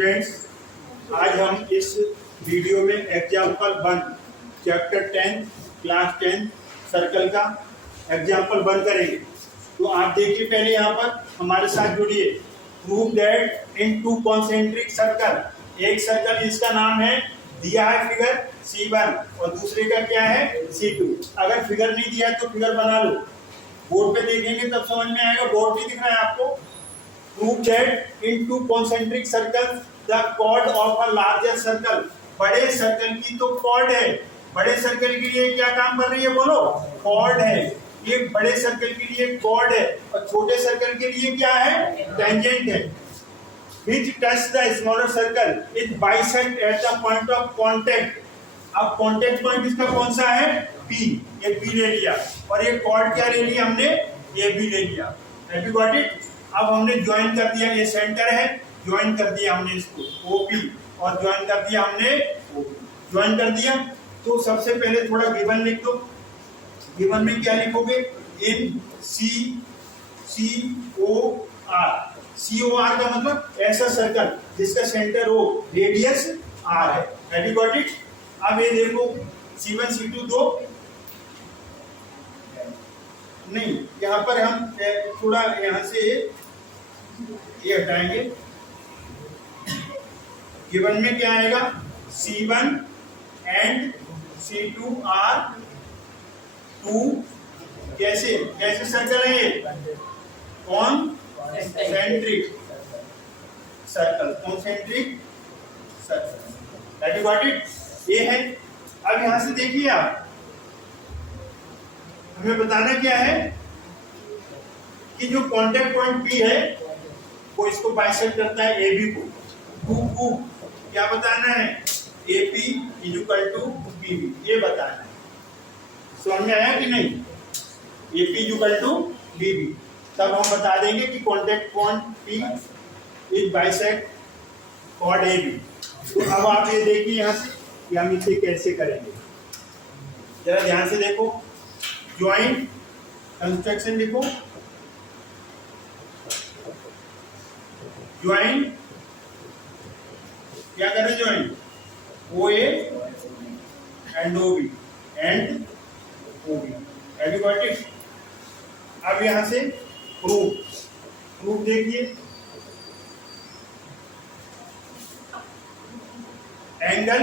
Students, आज हम इस वीडियो में एग्जाम्पल 1 चैप्टर 10 क्लास 10 सर्कल का एग्जाम्पल 1 करेंगे। तो आप देखिए, पहले यहाँ पर हमारे साथ जुड़िए। Prove that in to concentric circle, एक सर्कल जिसका नाम है दिया है फिगर C1 और दूसरे का क्या है C2। अगर फिगर नहीं दिया है तो फिगर बना लो, बोर्ड पे देखेंगे तब समझ में आएगा। बोर्ड नहीं दिख रहा है आपको। Prove that in two concentric circles the chord of a larger circle, बड़े सर्कल की तो chord है, बड़े सर्कल के लिए क्या काम कर रही है बोलो, chord है। ये बड़े सर्कल के लिए chord है और छोटे सर्कल के लिए क्या है, टेंजेंट है। Which touch the smaller circle is bisect at the point of contact। अब कॉन्टेक्ट पॉइंट इसका कौन सा है, P, ये P ले लिया और ये chord क्या ले लिया हमने, AB ले लिया। Have you got it? अब हमने ज्वाइन कर दिया, ये सेंटर है, ज्वाइन कर दिया हमने इसको OP और ज्वाइन कर दिया हमने OP, ज्वाइन कर दिया। तो सबसे पहले थोड़ा गिवन लिख दो। गिवन में क्या लिखोगे, इन COR। COR का मतलब ऐसा सर्कल जिसका सेंटर हो, रेडियस R है। Have you got it? अब ये देखो C1 C2 दो नहीं, यहाँ पर हम थोड़ा यहाँ से ये हटाएंगे। गिवन में क्या आएगा, C1 and C2 are to कैसे कैसे सर्कल है ये, concentric circle, concentric circle. Have you got it? ये है। अब यहाँ से देखिए आप, हमें बताना क्या है कि जो कांटेक्ट पॉइंट P है वो इसको बाइसेक्ट करता है AB को। क्या बताना है, AP इक्वल टू PB, ये बताना है। समझ में आया कि नहीं? AP इक्वल टू PB, तब हम बता देंगे कि contact point P is bisect chord AB। तो अब आप ये देखिए यहाँ से कि हम इसे कैसे करेंगे, जरा ध्यान से देखो। ज्वाइंट कंस्ट्रक्शन लिखो। ज्वाइंट क्या कर रहे, joint OA and OB and OB। Have you got it? अब यहां से प्रूफ देखिए। एंगल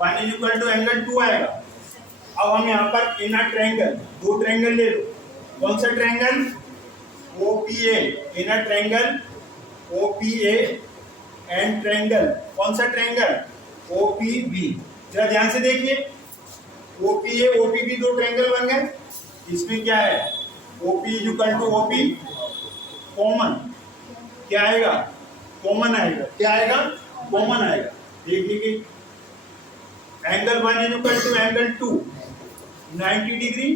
1 इक्वल टू एंगल 2 आएगा। अब हम यहाँ पर इन ट्रायंगल, दो ट्रायंगल ले लो। कौन सा triangle, OPA, in triangle OPA and triangle, कौन सा ट्रायंगल, OPB। जरा ध्यान से देखिए, OPA OPB दो ट्रायंगल बन गए। इसमें क्या है, OP equal to OP, common क्या आएगा, कॉमन आएगा। क्या आएगा, कॉमन आएगा। देखिए कि angle 1 equal to angle 2 90 degree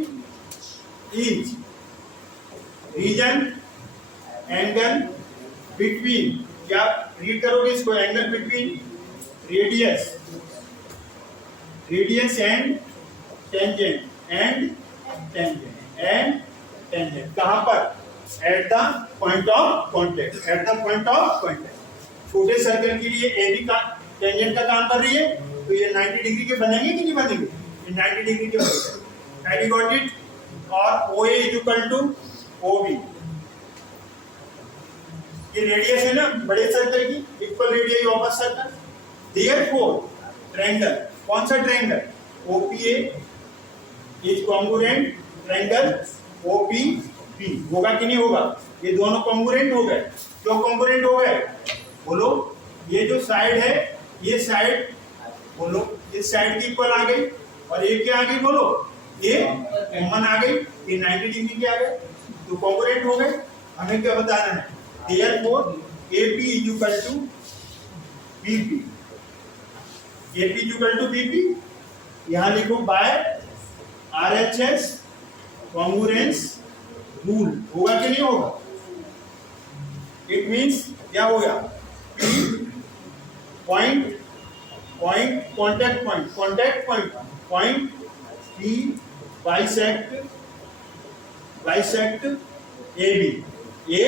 is reason angle between, क्या रीड करोगे इसको, angle between radius and tangent कहां पर, at the point of contact, at the point of contact. छोटे सर्कल के लिए AB का टेंजेंट का काम कर रही है, तो ये 90 डिग्री के बनेंगे कि नहीं बनेंगे, ये 90 डिग्री के बनेंगे। Have you got it? और OA इक्वल टू OB, ये रेडियस है ना बड़े सर्कल की, equal radius of a circle. Therefore triangle, कौन सा triangle, OPA is congruent triangle OPB। होगा कि नहीं होगा, ये दोनों कॉन्ग्रुएंट हो गए। क्यों कॉन्ग्रुएंट हो गए बोलो, ये जो साइड है, ये साइड बोलो इस साइड की इक्वल आ गई और ये क्या आ गई बोलो, ये कॉमन आ गई, ये 90 डिग्री के आ गए, तो कॉन्ग्रुएंट हो गए। हमें क्या बताना है, therefore AP equal to BP, AP equal to BP। यहाँ लिखो बाय RHS कॉन्ग्रुएंस रूल। होगा कि नहीं होगा, इट मींस क्या हो गया, P point contact point P bisect AB। ये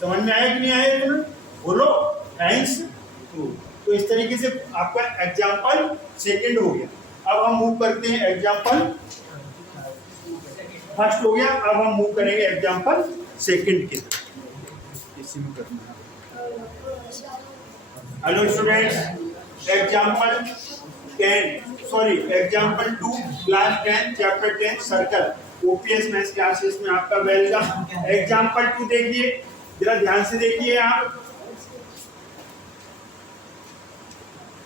समझ में आया कि नहीं आया तुम्हें, बोलो। Hence through. तो इस तरीके से आपका एग्जाम्पल सेकंड हो गया। अब हम मूव करते हैं एग्जाम्पल फर्स्ट हो गया, अब हम मूव करेंगे एग्जाम्पल सेकंड की तरफ। इसी में करना है। Hello students, example 2 class 10 chapter 10 circle OPS maths classes में आपका वेलकम। एग्जाम्पल 2 देखिए, जरा ध्यान से देखिए, आप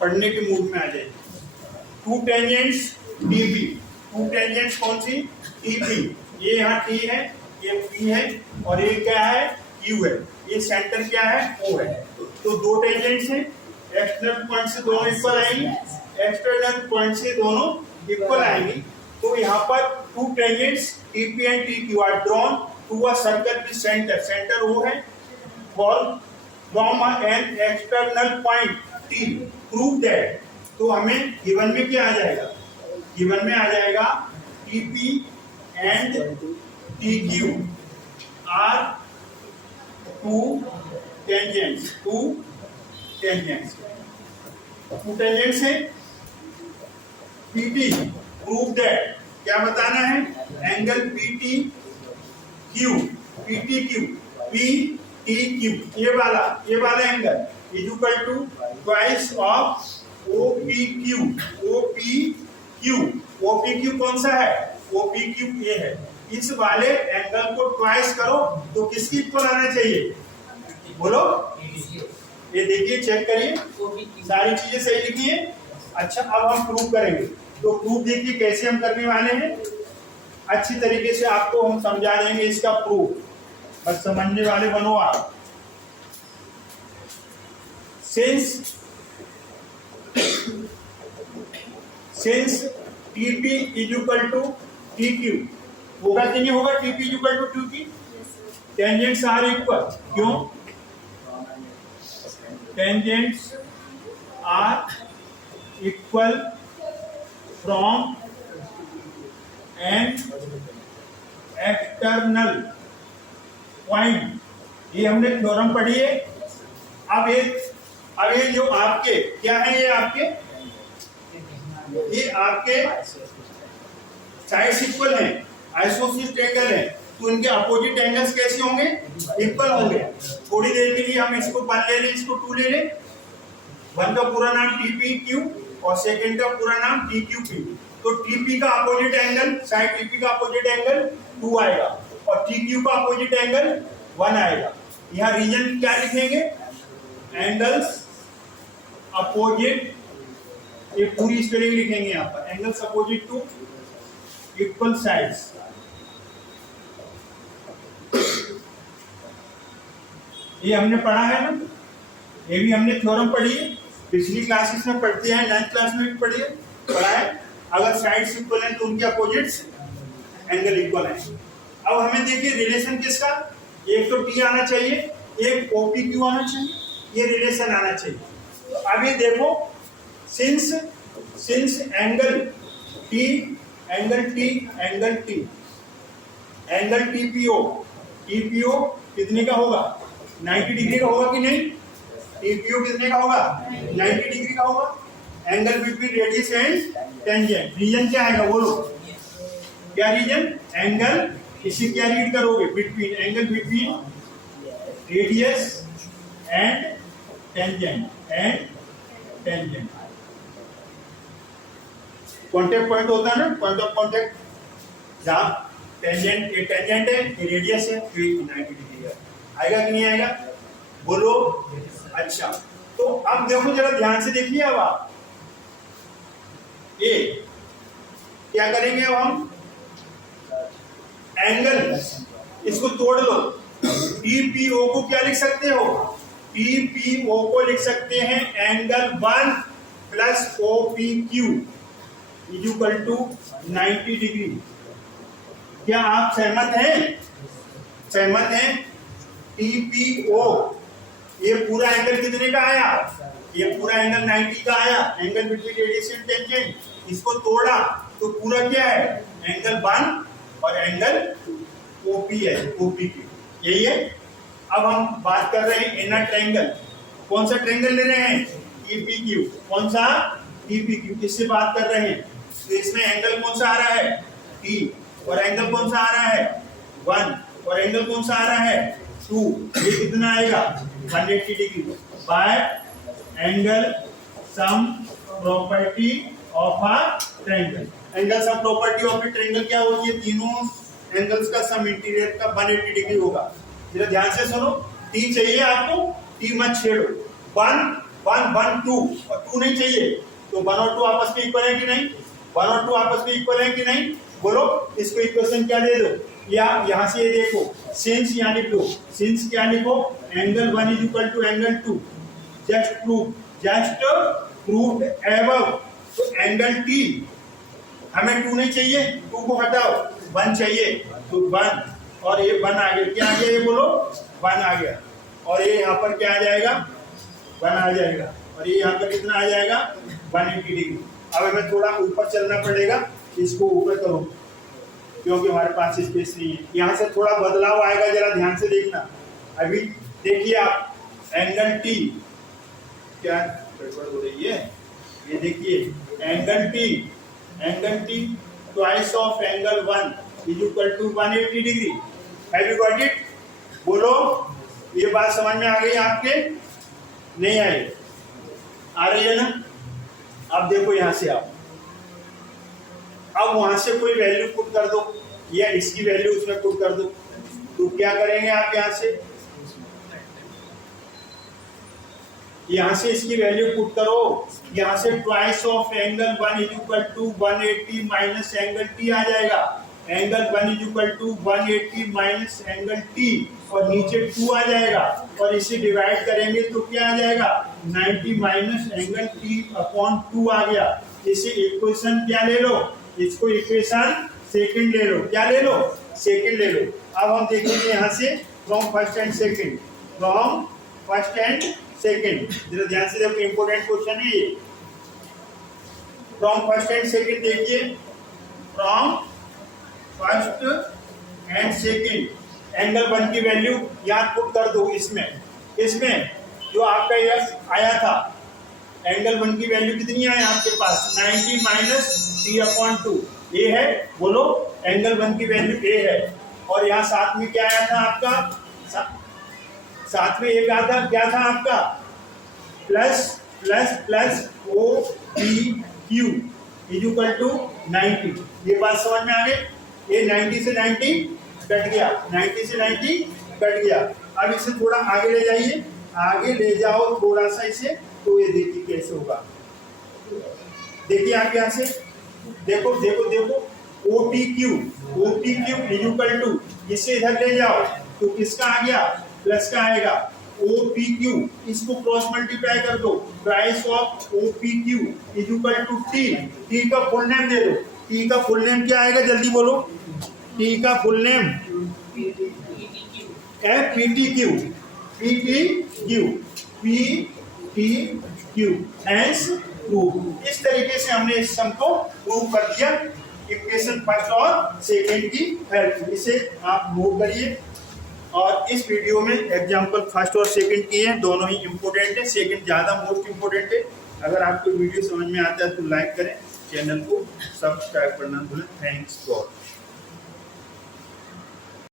पढ़ने के मूड में आ जाइए। 2 टेंजेंट्स टीपी, 2 टेंजेंट्स कौन सी? टीपी। ये यहाँ टी है, ये पी है, और ये क्या है? क्यू है। ये सेंटर क्या है? ओ है। तो 2 टेंजेंट्स हैं, एक्सटर्नल पॉइंट से दोनों इक्वल आएंगी, एक्सटर्नल पॉइंट से दोनों इक्वल आएंगी। तो यहाँ पर 2 tangents TP and TQ are drawn to a circle with centre, centre O है, from an external point T, prove that. तो हमें गिवन में क्या आ जाएगा? गिवन में आ जाएगा TP and TQ are 2 tangents, 2 tangents है। पीटी प्रूव दैट, क्या बताना है? एंगल पीटी क्यू ये वाला angle is equal to twice of OPQ कौन सा है? ओपीक्यू ये है। इस वाले एंगल को ट्वाइस करो तो किसकी इक्वल आना चाहिए? बोलो, ये देखिए, चेक करिए, सारी चीजें सही लिखी है। अच्छा, अब हम प्रूव करेंगे। तो प्रूफ देखिए कैसे हम करने वाले हैं, अच्छी तरीके से आपको हम समझा देंगे इसका प्रूफ, बस समझने वाले बनो आप। Since TP is equal to TQ, होगा कि नहीं होगा? TP is equal to TQ, tangents are equal. क्यों? Tangents are equal from an external point, ये हमने थ्योरम पढ़ी है। अब ये जो आपके क्या है, ये आपके साइड्स इक्वल हैं, आइसोसेलेस ट्रायंगल है, तो इनके अपोजिट एंगल्स कैसे होंगे? इक्वल होंगे। थोड़ी देर के लिए हम इसको 1 ले लें, इसको 2 ले लें। 1 का पूरा नाम टीपी क्यू और सेकंड का पूरा नाम टीक्यू पी। तो टीपी का अपोजिट एंगल, साइड टीपी का अपोजिट एंगल 2 आएगा और टीक्यू का अपोजिट एंगल 1 आएगा। यहाँ रीजन क्या लिखेंगे? एंगल्स अपोजिट, ये पूरी स्पेलिंग लिखेंगे यहाँ पर, angles opposite to equal sides. ये हमने पढ़ा है ना, ये भी हमने थ्योरम पढ़ी है, पिछली क्लासेस में पढ़ते हैं, 9th क्लास में भी पढ़ा है। अगर साइड्स इक्वल हैं तो उनके अपोजिट्स एंगल इक्वल हैं। अब हमें देखिए रिलेशन किसका, एक तो टी आना चाहिए, एक ओपीक्यू आना चाहिए, ये रिलेशन आना चाहिए। तो अब ये देखो, सिंस एंगल टीपीओ कितने का होगा? 90 डिग्री का होगा कि नहीं? टीपीओ कितने का होगा? 90 डिग्री का होगा। Angle between radius and tangent, reason क्या आएगा बोलो? क्या रीजन? एंगल, इसे क्या रीड करोगे? Between, angle between radius and tangent, contact point होता है ना, पॉइंट ऑफ कॉन्टेक्ट, जहाँ टेंजेंट, ये टेंजेंट है, ये रेडियस है, तो 90 डिग्री का आएगा कि नहीं आएगा? बोलो। अच्छा, तो अब देखो, जरा ध्यान से देखिए। अब आप ये क्या करेंगे? अब हम एंगल, इसको तोड़ लो। टीपीओ को क्या लिख सकते हो? टीपीओ को लिख सकते हैं angle 1 plus OPQ is equal to 90 degree. क्या आप सहमत हैं? टीपीओ, ये पूरा एंगल कितने का आया? ये पूरा एंगल 90 का आया, angle between radius and tangent. इसको तोड़ा तो पूरा क्या है? एंगल 1 और एंगल ओपी है, ओपीक्यू, यही है। अब हम बात कर रहे हैं इनर ट्रायंगल। कौन सा ट्रायंगल ले रहे हैं? EPQ। कौन सा? EPQ। किससे बात कर रहे हैं? तो इसमें एंगल कौन सा आ रहा है? T। और एंगल कौन सा आ रहा है? 1। और एंगल कौन सा आ रहा है? 2। ये कितना आएगा? 180 degree by angle sum property of a triangle. Angle sum property of A triangle क्या होती है? तीनों एंगल्स का सम इंटीरियर का 180 डिग्री होगा। जरा ध्यान से सुनो, T चाहिए आपको, T मत छेड़ो। 1 1 1 2 और 2 नहीं चाहिए, तो 1 और 2 आपस में इक्वल है कि नहीं? 1 और 2 आपस में इक्वल है कि नहीं? बोलो, इसको इक्वेशन क्या दे दो? या यहाँ से ये देखो, सिंस यहाँ लिख लो। सिंस क्या लिखो? Angle 1 is equal to angle 2। Just proved above. तो एंगल T, हमें 2 नहीं चाहिए, 2 को हटाओ, 1 चाहिए, तो 1 और ये 1 आ गया। क्या आ गया? ये बोलो, 1 आ गया। और ये यहाँ पर क्या आ जाएगा? 1 आ जाएगा। और ये यहाँ पर कितना आ जाएगा? 180 डिग्री। अब हमें थोड़ा ऊपर चलना पड़ेगा, इसको ऊपर करो क्योंकि हमारे पास स्पेस नहीं है। यहाँ से थोड़ा बदलाव आएगा, जरा ध्यान से देखना। अभी देखिए आप, एंगल T क्या गड़बड़ हो रही है? ये देखिए angle T twice of angle 1 is equal to 180 degree. Have you got it? बोलो, ये बात समझ में आ गई आपके? नहीं आई? आ रही है ना? अब देखो यहां से आप, अब वहां से कोई वैल्यू पुट कर दो या इसकी वैल्यू उसमें पुट कर दो, तो क्या करेंगे आप? यहां से इसकी वैल्यू पुट करो। यहां से twice of angle 1 is equal to 180 minus angle T आ जाएगा। Angle 1 is equal to 180 minus angle T, और नीचे 2 आ जाएगा, और इसे डिवाइड करेंगे तो क्या आ जाएगा? 90 माइनस एंगल T अपॉन 2 आ गया। इसे इक्वेशन क्या ले लो? इसको इक्वेशन सेकंड ले लो। क्या ले लो? सेकंड ले लो। अब हम देखेंगे यहाँ से from first and second. From first and second, जरा ध्यान से देखो, इंपोर्टेंट क्वेश्चन है ये। फ्रॉम फर्स्ट एंड सेकंड देखिए, from first and second angle 1 की वैल्यू यहाँ पुट कर दो। इसमें जो आपका ये आया था, एंगल 1 की वैल्यू कितनी है आपके पास? 90 माइनस T अपॉन 2। ये है, बोलो, एंगल 1 की वैल्यू A है। और यहाँ साथ में क्या आया था आपका? साथ में एक आता क्या था आपका? Plus plus plus OPQ is equal to 90। ये बात समझ में आ गई? ये 90 से 90 कट गया, 90 से 90 कट गया। अब इसे थोड़ा आगे ले जाइए, आगे ले जाओ थोड़ा सा इसे, तो ये देखिए कैसे होगा। देखिए आप यहाँ से देखो देखो देखो, OPQ इज इक्वल टू, इसे इधर ले जाओ तो किसका आ गया? प्लस का आएगा। OPQ, इसको क्रॉस मल्टीप्लाई कर दो। Price of OPQ is equal to T का फुल नेम दे दो। T का फुल नेम क्या आएगा? जल्दी बोलो, T का full name PTQ। Hence prove. इस तरीके से हमने इस सम को प्रूव कर दिया इक्वेशन फर्स्ट और सेकेंड की हेल्प। इसे आप नोट करिए। और इस वीडियो में एग्जाम्पल फर्स्ट और सेकंड की हैं, दोनों ही इम्पोर्टेंट है। सेकंड ज़्यादा मोस्ट इम्पोर्टेंट है। अगर आपको वीडियो समझ में आता है तो लाइक करें, चैनल को सब्सक्राइब करना भूलें। Thanks for